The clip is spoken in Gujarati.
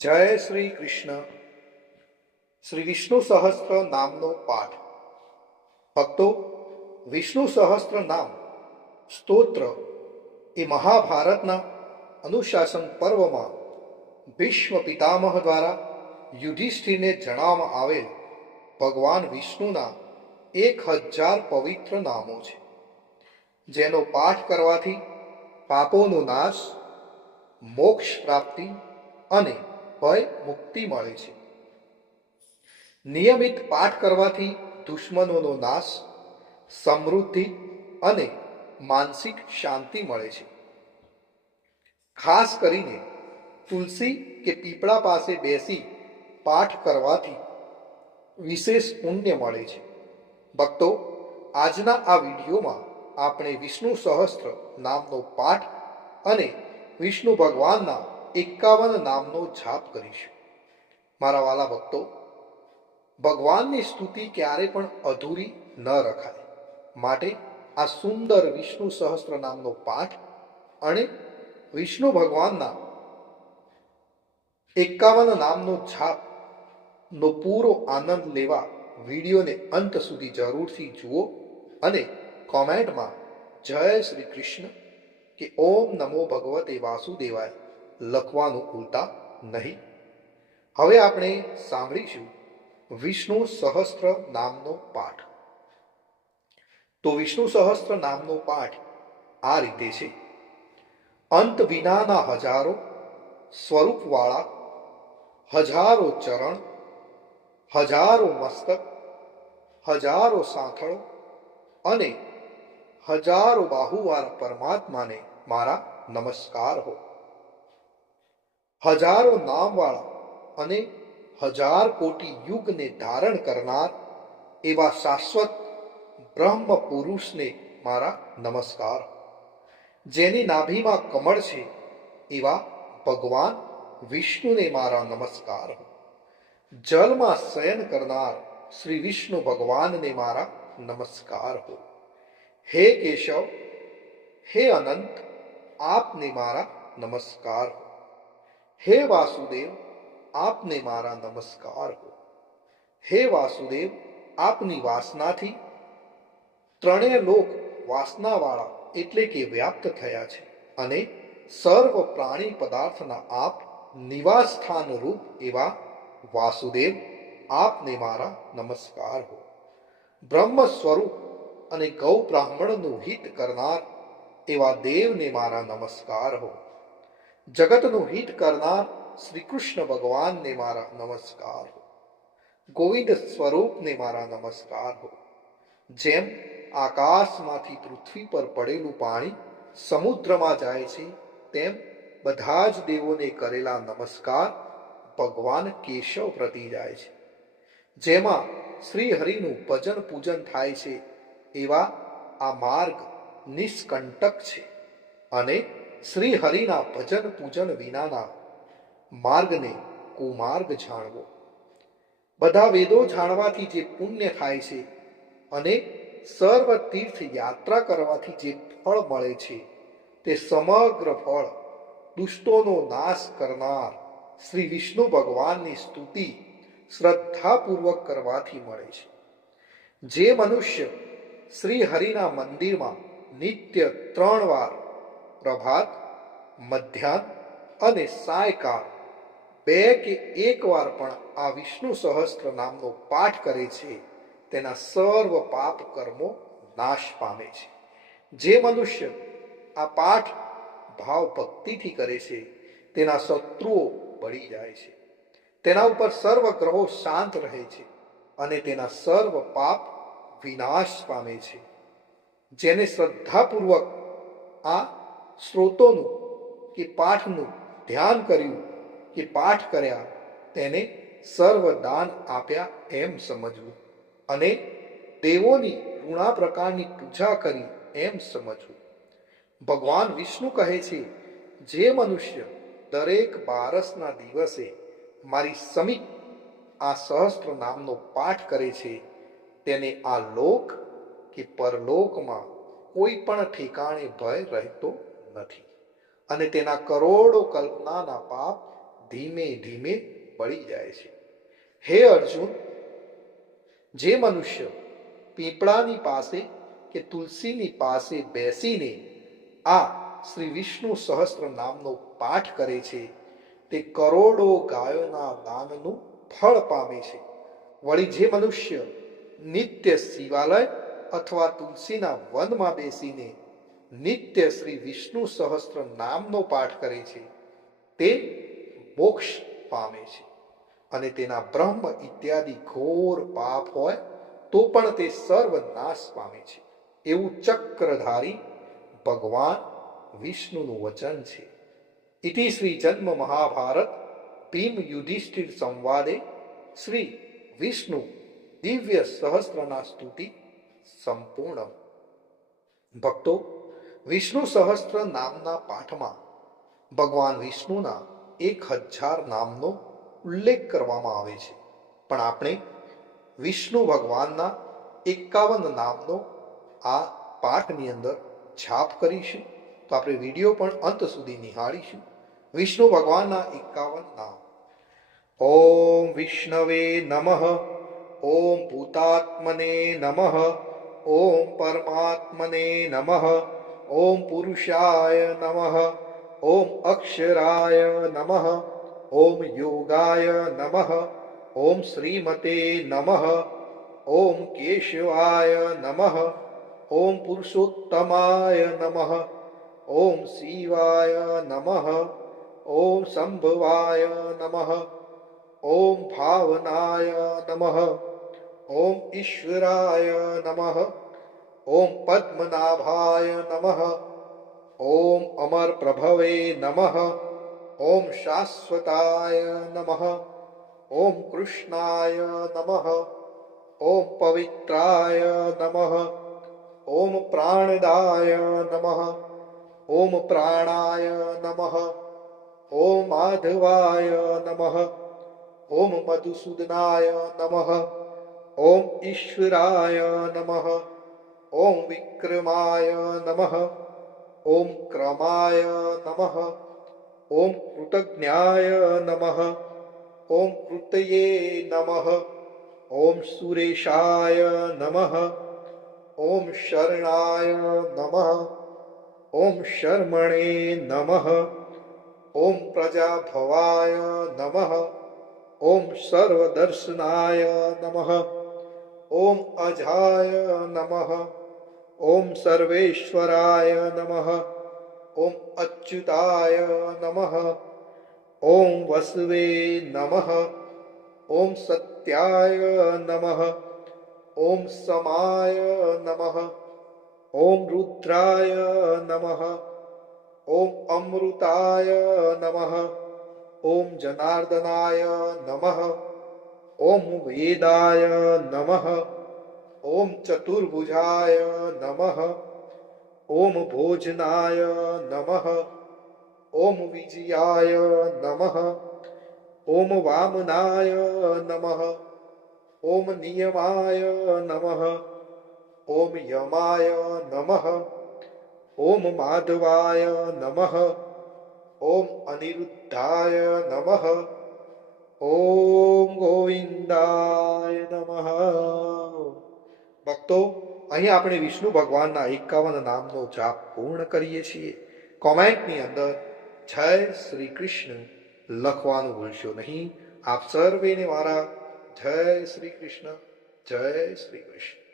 જય શ્રી કૃષ્ણ. શ્રી વિષ્ણુ સહસ્ત્ર નામનો પાઠ. ભક્તો, વિષ્ણુ સહસ્ત્ર નામ સ્તોત્ર એ મહાભારતના અનુશાસન પર્વમાં ભીષ્મ પિતામહ દ્વારા યુધિષ્ઠિરને જણાવવામાં આવેલ ભગવાન વિષ્ણુના 1000 પવિત્ર નામો છે, જેનો પાઠ કરવાથી પાપોનો નાશ, મોક્ષ પ્રાપ્તિ અને ભય મુક્તિ મળે છે. નિયમિત પાઠ કરવાથી દુશ્મનોનો નાશ, સમૃદ્ધિ અને માનસિક શાંતિ મળે છે. ખાસ કરીને તુલસી કે પીપળા પાસે બેસી પાઠ કરવાથી વિશેષ પુણ્ય મળે છે. ભક્તો, આજના આ વિડીયોમાં આપણે વિષ્ણુ સહસ્ત્ર નામનો પાઠ અને વિષ્ણુ ભગવાનના 51 નામનો જાપ કરીશું. મારા વાલા ભક્તો, ભગવાનની સ્તુતિ ક્યારે પણ અધૂરી ન રખાય, માટે આ સુંદર વિષ્ણુ સહસ્ત્ર નામનો પાઠ અને વિષ્ણુ ભગવાનના 51 નામનો જાપનો પૂરો આનંદ લેવા વિડીયોને અંત સુધી જરૂરથી જુઓ અને કોમેન્ટમાં જય શ્રી કૃષ્ણ કે ઓમ નમો ભગવતે વાસુદેવાય લખવાનું ભૂલતા નહીં. હવે આપણે સાંભળીશું વિષ્ણુ સહસ્ત્ર નામનો પાઠ. તો વિષ્ણુ સહસ્ત્ર નામનો પાઠ આ રીતે છે. અંત વિનાના હજારો સ્વરૂપવાળા, હજારો ચરણ, હજારો મસ્તક, હજારો સાંથળો અને હજારો બાહુવાળા પરમાત્માને મારા નમસ્કાર હો. હજારો નામવાળા અને 1000 કોટી યુગને ધારણ કરનાર એવા શાશ્વત બ્રહ્મ પુરુષને મારા નમસ્કાર. જેની નાભીમાં કમળ છે એવા ભગવાન વિષ્ણુને મારા નમસ્કાર. જલમાં શયન કરનાર શ્રી વિષ્ણુ ભગવાનને મારા નમસ્કાર હો. હે કેશવ, હે અનંત, આપને મારા નમસ્કાર હો. હે વાસુદેવ, આપને મારા નમસ્કાર હો. હે વાસુદેવ, આપની વાસનાથી ત્રણેય લોક વાસનાવાળા એટલે કે વ્યાપ્ત થયા છે અને સર્વ પ્રાણી પદાર્થના આપ નિવાસ સ્થાન રૂપ એવા વાસુદેવ, આપને મારા નમસ્કાર હો. બ્રહ્મ સ્વરૂપ અને ગૌ બ્રાહ્મણનું હિત કરનાર એવા દેવને મારા નમસ્કાર હો. જગતનું હિત કરનાર શ્રી કૃષ્ણ ભગવાનને મારા નમસ્કાર હો. ગોવિંદ સ્વરૂપને મારા નમસ્કાર હો. જેમ આકાશમાંથી પૃથ્વી પર પડેલું પાણી સમુદ્રમાં જાય છે, તેમ બધા જ દેવોને કરેલા નમસ્કાર ભગવાન કેશવ પ્રતિ જાય છે. જેમાં શ્રી હરિનું ભજન પૂજન થાય છે એવા આ માર્ગ નિષ્કંટક છે અને શ્રી હરિના ભજન પૂજન વિનાના માર્ગને કુમાર્ગ જાણવો. બધા વેદો જાણવાથી જે પુણ્ય થાય છે અને સર્વ તીર્થ યાત્રા કરવાથી જે ફળ મળે છે, તે સમગ્ર ફળ દુષ્ટોનો નાશ કરનાર શ્રી વિષ્ણુ ભગવાનની સ્તુતિ શ્રદ્ધાપૂર્વક કરવાથી મળે છે. જે મનુષ્ય શ્રી હરિના મંદિરમાં નિત્ય 3 વાર પ્રભાત, મધ્યાહ્ન અને સાયકાળ 2 કે 1 વાર પણ આ વિષ્ણુ સહસ્ત્ર નામનો પાઠ કરે છે, તેના સર્વ પાપ કર્મો નાશ પામે છે. જે મનુષ્ય આ પાઠ ભાવ ભક્તિથી કરે છે, તેના શત્રુઓ બળી જાય છે, તેના ઉપર સર્વ ગ્રહો શાંત રહે છે અને તેના સર્વ પાપ વિનાશ પામે છે. જેને શ્રદ્ધાપૂર્વક આ સ્ત્રોતોનું કે પાઠનું ધ્યાન કર્યું કે પાઠ કર્યા, તેને સર્વ દાન આપ્યા એમ સમજવું અને દેવોની ઋણા પ્રકારની પૂજા કરી એમ સમજવું. ભગવાન વિષ્ણુ કહે છે, જે મનુષ્ય દરેક બારસના દિવસે મારી સમીપ આ સહસ્ત્ર નામનો પાઠ કરે છે, તેને આ લોક કે પરલોકમાં કોઈ પણ ઠેકાણે ભય રહેતો નથી અને તેના કરોડો કલ્પનાના પાપ ધીમે ધીમે બળી જાય છે. હે અર્જુન, જે મનુષ્ય પીપળાની પાસે કે તુલસીની પાસે બેસીને આ શ્રી વિષ્ણુ સહસ્ત્ર નામનો પાઠ કરે છે તે કરોડો ગાયોના દાનનું ફળ પામે છે. વળી જે મનુષ્ય નિત્ય શિવાલય અથવા તુલસીના વનમાં બેસીને નિત્ય શ્રી વિષ્ણુ સહસ્ત્ર નામનો પાઠ કરે છે તે મોક્ષ પામે છે. અને તેના બ્રહ્મ ઇત્યાદિ ઘોર પાપ હોય તો પણ તે સર્વનાશ પામે છે. એવું ચક્રધારી ભગવાન વિષ્ણુનું વચન છે. ઇતિ શ્રી જન્મ મહાભારત ભીમ યુધિષ્ઠિર સંવાદે શ્રી વિષ્ણુ દિવ્ય સહસ્ત્રના સ્તુતિ સંપૂર્ણ. ભક્તો, વિષ્ણુ સહસ્ત્ર નામના પાઠમાં ભગવાન વિષ્ણુના 1000 નામનો ઉલ્લેખ કરવામાં આવે છે, પણ આપણે વિષ્ણુ ભગવાનના 51 નામનો આ પાઠની અંદર જાપ કરીશું. તો આપણે વિડીયો પણ અંત સુધી નિહાળીશું. વિષ્ણુ ભગવાનના 51 નામ. ઓમ વિષ્ણવે નમઃ, ઓમ ભૂતાત્મને નમઃ, ઓમ પરમાત્મને નમઃ, ઓમ પુરુષાય નમઃ, ઓમ અક્ષરાય નમઃ, ઓમ યોગાય નમઃ, ઓમ શ્રીમતે નમઃ, ઓમ કેશવાય નમઃ, ઓમ પુરુષોત્તમાય નમઃ, ઓમ શિવાય નમઃ, ઓમ સંભવાય નમઃ, ઓમ ભાવનાય નમઃ, ઓમ ઈશ્વરાય નમઃ, ઓમ પદ્મનાભાય નમઃ, ઓમ અમર પ્રભવે નમઃ, ઓમ શાશ્વતાય નમઃ, ઓમ કૃષ્ણાય નમઃ, ઓમ પવિત્રાય નમઃ, ઓમ પ્રાણદાય નમઃ, ઓમ પ્રાણાય નમઃ, ઓમ માધવાય નમઃ, ઓમ મધુસૂદનાય નમઃ, ઓમ ઈશ્વરાય નમઃ, ઓમ વિક્રમાય નમઃ, ઓમ ક્રમાય નમઃ, ઓમ કૃતજ્ઞાય નમઃ, ઓમ કૃતયે નમઃ, ઓમ સુરેશાય નમઃ, ઓમ શરણાય નમઃ, ઓમ શર્મણે નમઃ, ઓમ પ્રજાભવાય નમઃ, ઓમ સર્વદર્શનાય નમઃ, ઓમ અજાય નમઃ, ઓમ સર્વેશ્વરાય નમઃ, ઓમ અચ્યુતાય નમઃ, ઓમ વસવે નમઃ, ઓમ સત્યાય નમઃ, ઓમ સમાય નમઃ, ઓમ રુદ્રાય નમઃ, ઓમ અમૃતાય નમઃ, ઓમ જનાર્દનાય નમઃ, ઓમ વેદાય નમઃ, ઓમ ચતુર્ભુજાય નમઃ, ઓમ ભોજનાય નમઃ, ઓમ વિજયાય નમઃ, ઓમ વામનાય નમઃ, ઓમ નિયમાય નમઃ, ઓમ યમાય નમઃ, ઓમ માધવાય નમઃ, ઓમ અનિરુદ્ધાય નમઃ, ઓમ ગોવિંદાય નમઃ. ભક્તો, અહીં આપણે વિષ્ણુ ભગવાનના 51 નામનો જાપ પૂર્ણ કરીએ છીએ. કોમેન્ટની અંદર જય શ્રી કૃષ્ણ લખવાનું ભૂલશો નહીં. આપ સર્વેને મારા જય શ્રી કૃષ્ણ, જય શ્રી કૃષ્ણ.